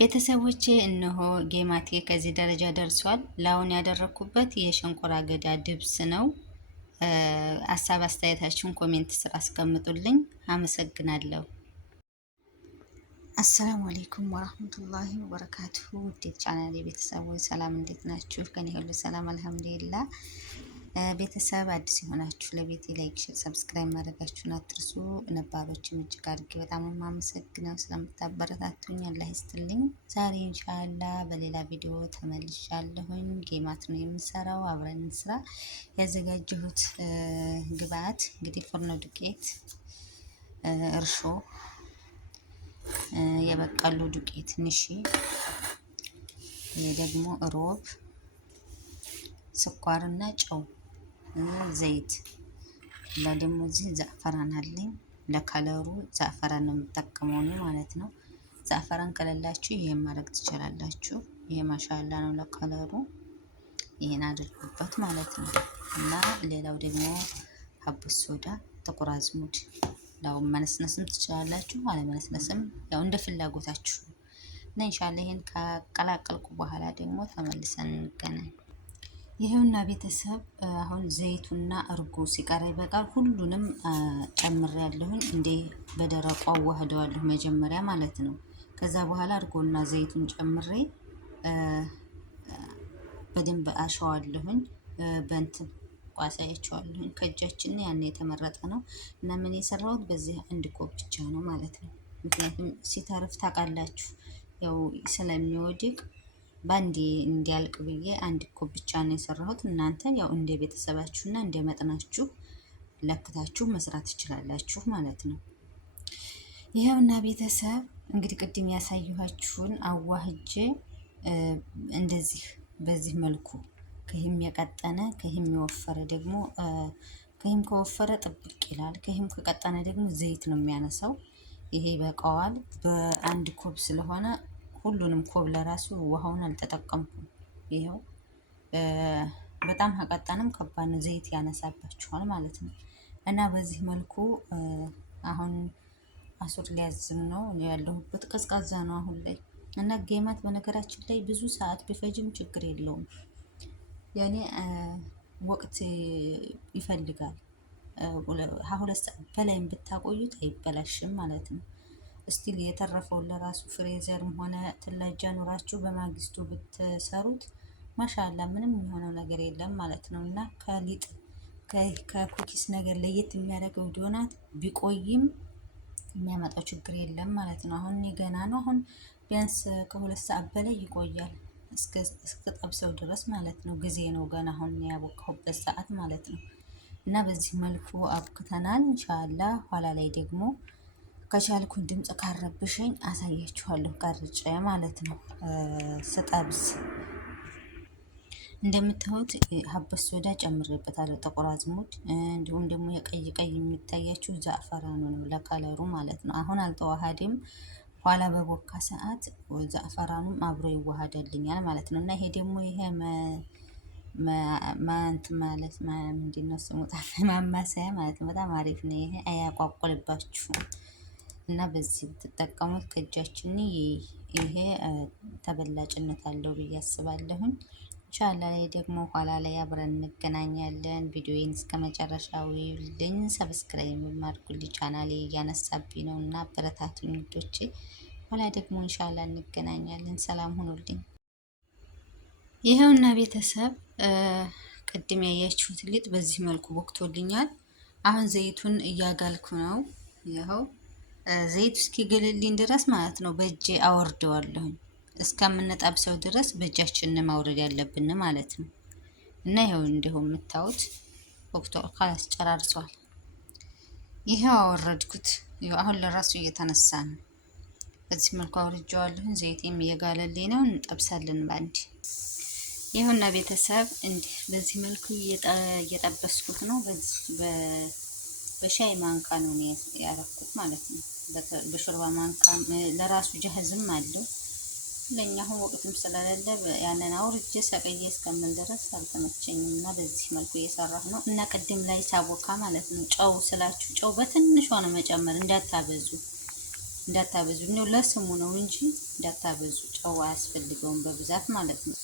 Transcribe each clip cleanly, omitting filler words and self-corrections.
ቤተሰቦቼ እነሆ ጌማቴ ከዚህ ደረጃ ደርሷል። ላውን ያደረኩበት የሸንኮራ አገዳ ድብስ ነው። ሀሳብ አስተያየታችሁን ኮሜንት ስር አስቀምጡልኝ። አመሰግናለሁ። አሰላሙ አሌይኩም ወራህመቱላሂ ወበረካቱሁ። ውዴት ቻናል የቤተሰቦች ሰላም እንዴት ናችሁ? ከኔ ሁሉ ሰላም አልሐምዱሊላህ። ቤተሰብ አዲስ የሆናችሁ ለቤቴ ላይክ፣ ሼር፣ ሰብስክራይብ ማድረጋችሁን አትርሱ። ነባሮችም እጅግ አድርጌ በጣም የማመሰግነው ስለምታበረታቱኝ አላህ ይስጥልኝ። ዛሬ ኢንሻአላህ በሌላ ቪዲዮ ተመልሻለሁኝ። ጌማት ነው የምሰራው፣ አብረን እንስራ። ያዘጋጀሁት ግብአት እንግዲህ ፉርኖ ዱቄት፣ እርሾ፣ የበቀሉ ዱቄት ንሺ፣ ደግሞ ሮብ፣ ስኳርና ጨው፣ ዘይት እና ደግሞ እዚህ ዛፈራን አለኝ። ለከለሩ ዛፈራን ነው የምጠቀመው እኔ ማለት ነው። ዛፈራን ከሌላችሁ ይሄን ማድረግ ትችላላችሁ። ይሄ ማሻአላ ነው ለከለሩ። ይሄን አድርጉበት ማለት ነው። እና ሌላው ደግሞ ሀቡስ ሶዳ፣ ጥቁር አዝሙድ፣ ያው መነስነስም ትችላላችሁ፣ አለመነስነስም ያው እንደ ፍላጎታችሁ እና ኢንሻአላህ ይሄን ካቀላቀልኩ በኋላ ደግሞ ተመልሰን እንገናኝ። ይሄውና ቤተሰብ አሁን ዘይቱና እርጎ ሲቀር ይበቃል። ሁሉንም ጨምሬያለሁኝ። እንዴ በደረቁ አዋህደዋለሁ መጀመሪያ ማለት ነው። ከዛ በኋላ እርጎና ዘይቱን ጨምሬ በደንብ አሸዋለሁኝ። በእንትን ቋሳያቸዋለሁኝ ከእጃችን ያን የተመረጠ ነው። እና ምን የሰራሁት በዚህ አንድ ኮብ ብቻ ነው ማለት ነው። ምክንያቱም ሲተርፍ ታውቃላችሁ ያው ስለሚወድቅ ባንዴ እንዲያልቅ ብዬ አንድ ኮብ ብቻ ነው የሰራሁት። እናንተ ያው እንደ ቤተሰባችሁና እንደ መጠናችሁ ለክታችሁ መስራት ትችላላችሁ ማለት ነው። ይሄውና ቤተሰብ እንግዲህ ቅድም ያሳየኋችሁን አዋህጄ እንደዚህ በዚህ መልኩ ከህም የቀጠነ ከህም የወፈረ ደግሞ ከህም ከወፈረ ጥብቅ ይላል። ከህም ከቀጠነ ደግሞ ዘይት ነው የሚያነሳው። ይሄ በቀዋል በአንድ ኮብ ስለሆነ ሁሉንም ኮብ ለራሱ ውሃውን አልተጠቀምኩም። ይሄው በጣም ከቀጠንም ከባድ ነው፣ ዘይት ያነሳባችኋል ማለት ነው። እና በዚህ መልኩ አሁን አሱር ሊያዝም ነው ያለሁበት፣ ቀዝቃዛ ነው አሁን ላይ። እና ጌማት በነገራችን ላይ ብዙ ሰዓት ቢፈጅም ችግር የለውም። ያኔ ወቅት ይፈልጋል። ሁለት ሰዓት በላይም ብታቆዩት አይበላሽም ማለት ነው። ስቲል የተረፈውን ለራሱ ፍሬዘርም ሆነ ትላጃ ኖራችሁ በማግስቱ ብትሰሩት ማሻአላ ምንም የሚሆነው ነገር የለም ማለት ነው። እና ከሊጥ ከኩኪስ ነገር ለየት የሚያደርገው ዶናት ቢቆይም የሚያመጣው ችግር የለም ማለት ነው። አሁን ገና ነው። አሁን ቢያንስ ከሁለት ሰዓት በላይ ይቆያል እስከ ጠብሰው ድረስ ማለት ነው። ጊዜ ነው ገና አሁን ያቦካሁበት ሰዓት ማለት ነው። እና በዚህ መልኩ አብክተናል። ኢንሻአላ ኋላ ላይ ደግሞ ከቻልኩኝ ድምፅ ካረብሸኝ አሳያችኋለሁ ቀርጬ ማለት ነው ስጠብስ። እንደምታዩት ሀበስ ሶዳ ጨምሬበታለሁ፣ ጥቁር አዝሙድ፣ እንዲሁም ደግሞ የቀይ ቀይ የሚታያችሁ ዛዕፈራኑ ነው ለከለሩ ማለት ነው። አሁን አልተዋሃደም። ኋላ በቦካ ሰዓት ዛዕፈራኑም አብሮ ይዋሃደልኛል ማለት ነው። እና ይሄ ደግሞ ይሄ ማንት ማለት ምንድን ነው ስሙ? ማማሰያ ማለት ነው። በጣም አሪፍ ነው ይሄ፣ አያቋቁልባችሁም። እና በዚህ ብትጠቀሙት ከእጃችን ይሄ ተበላጭነት አለው ብዬ አስባለሁኝ። ኢንሻአላ ላይ ደግሞ ኋላ ላይ አብረን እንገናኛለን። ቪዲዮዬን እስከ መጨረሻው ይዩልኝ፣ ሰብስክራይብ አድርጉልኝ። ቻናሌ እያነሳብኝ ነው እና አበረታቱኝ ውዶቼ። ኋላ ደግሞ ኢንሻአላ እንገናኛለን። ሰላም ሁኑልኝ። ይሄውና ቤተሰብ ቅድም ያያችሁት ሊጥ በዚህ መልኩ ቦክቶልኛል። አሁን ዘይቱን እያጋልኩ ነው። ይኸው ዘይቱ እስኪገልልኝ ድረስ ማለት ነው በእጄ አወርደዋለሁኝ። እስከምንጠብሰው ድረስ በእጃችን ማውረድ ያለብን ማለት ነው። እና ይኸው እንዲሁ የምታዩት ወቅቱ ካላስ ጨራርሷል። ይሄው አወረድኩት። ይኸው አሁን ለራሱ እየተነሳ ነው። በዚህ መልኩ አውርጄዋለሁኝ። ዘይቴም እየጋለልኝ ነው። እንጠብሳለን ባንዲ። ይኸውና ቤተሰብ እንዲህ በዚህ መልኩ እየጠበስኩት ነው። በሻይ ማንካ ነው ያረኩት ማለት ነው። በሾርባ ማንካ ለራሱ ጀህዝም አለው። ለኛ አሁን ወቅትም ስለሌለ ያንን አውርጄ ሰቀዬ እስከምን ድረስ አልተመቸኝም እና በዚህ መልኩ እየሰራሁ ነው። እና ቅድም ላይ ሳቦካ ማለት ነው ጨው ስላችሁ ጨው በትንሿ ነው መጨመር፣ እንዳታበዙ። እንዳታበዙ ነው፣ ለስሙ ነው እንጂ እንዳታበዙ። ጨው አያስፈልገውም በብዛት ማለት ነው።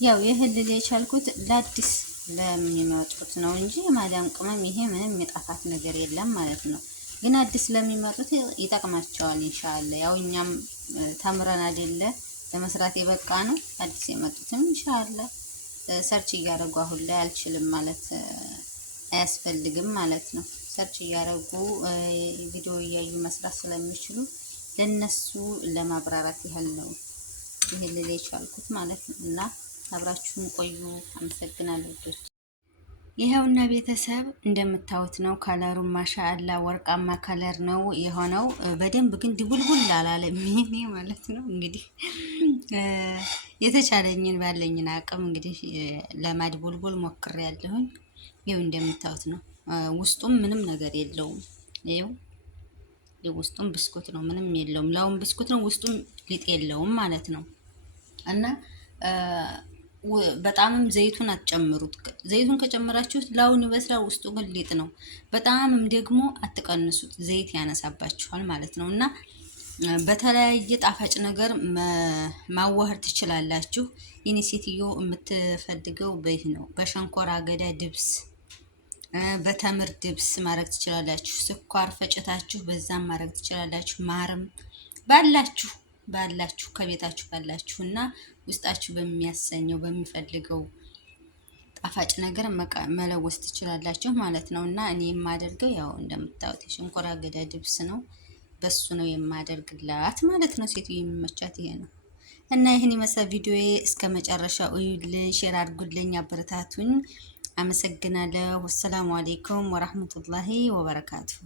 ያው ይህን ልል የቻልኩት ለአዲስ ለሚመጡት ነው እንጂ የማዳም ቅመም ይሄ ምንም የጣፋት ነገር የለም ማለት ነው። ግን አዲስ ለሚመጡት ይጠቅማቸዋል ኢንሻአላ። ያው እኛም ተምረን አይደለ ለመስራት የበቃ ነው። አዲስ የመጡትም ኢንሻአላ ሰርች እያደረጉ አሁን ላይ አልችልም ማለት አያስፈልግም ማለት ነው። ሰርች እያደረጉ ቪዲዮ እያዩ መስራት ስለሚችሉ ለነሱ ለማብራራት ያህል ነው ይሄ ልል የቻልኩት ማለት ነው። እና አብራችሁን ቆዩ። አመሰግናለሁ ዶች። ይኸውና ቤተሰብ እንደምታዩት ነው። ከለሩ ማሻአላ ወርቃማ ከለር ነው የሆነው። በደንብ ግን ድቡልቡል አላለም ይሄ ማለት ነው። እንግዲህ የተቻለኝን ባለኝን አቅም እንግዲህ ለማድቡልቡል ሞክሬያለሁኝ። ይኸው እንደምታዩት ነው። ውስጡም ምንም ነገር የለውም። ይኸው ውስጡም ብስኩት ነው፣ ምንም የለውም። ላውን ብስኩት ነው፣ ውስጡም ሊጥ የለውም ማለት ነው። እና በጣምም ዘይቱን አትጨምሩት። ዘይቱን ከጨመራችሁት ላውን ይበስላል፣ ውስጡ ግን ሊጥ ነው። በጣምም ደግሞ አትቀንሱት፣ ዘይት ያነሳባችኋል ማለት ነው። እና በተለያየ ጣፋጭ ነገር ማዋሃድ ትችላላችሁ። የኔ ሴትዮ የምትፈልገው በይህ ነው። በሸንኮራ አገዳ ድብስ፣ በተምር ድብስ ማድረግ ትችላላችሁ። ስኳር ፈጭታችሁ በዛም ማድረግ ትችላላችሁ። ማርም ባላችሁ ከቤታችሁ ባላችሁ እና ውስጣችሁ በሚያሰኘው በሚፈልገው ጣፋጭ ነገር መለወስ ትችላላችሁ ማለት ነው። እና እኔ የማደርገው ያው እንደምታዩት የሸንኮራ አገዳ ድብስ ነው። በሱ ነው የማደርግላት ማለት ነው። ሴትዮ የሚመቻት ይሄ ነው። እና ይህን ይመስላል ቪዲዮዬ። እስከ መጨረሻው እዩልኝ፣ ሼር አድርጉልኝ፣ አበረታቱኝ። አመሰግናለሁ። ወሰላሙ አሌይኩም ወራህመቱላሂ ወበረካቱሁ።